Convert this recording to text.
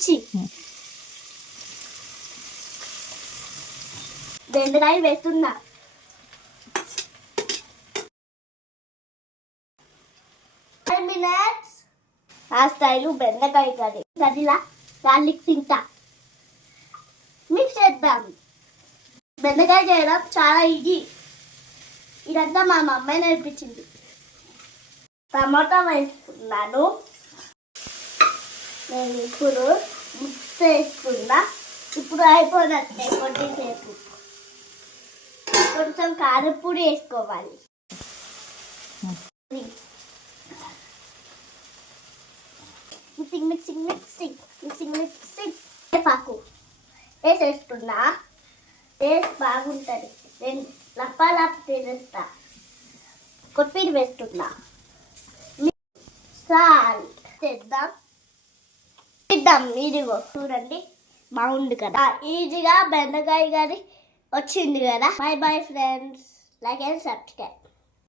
పచ్చిమిర్చి, బెండకాయ వేస్తున్నా. ఆ స్టైలు బెండకాయ కర్రీ గదిలా గార్లిక్ తింటా. మిక్స్ చేద్దాం. బెండకాయ చేయడం చాలా ఈజీ. ఇదంతా మా మమ్మీ నేర్పించింది. టమాటా వేసుకున్నాను. నేను ఇప్పుడు మిక్స్ చేసుకున్నా. ఇప్పుడు అయిపోయినట్టే. కొద్దిసేపు కొంచెం కారపొడి వేసుకోవాలి. Mixing mixing mixing mixing mixing. పాకు వేసేస్తున్నా. టేస్ట్ బాగుంటుంది. నేను లప్ప తినేస్తా. కొత్తిమీర వేస్తున్నా. సాల్ట్ చేద్దాం. ఇదిగో చూడండి, బాగుంది కదా. ఈజీగా బెండకాయ కర్రీ వచ్చింది కదా. By bye friends. Like and subscribe.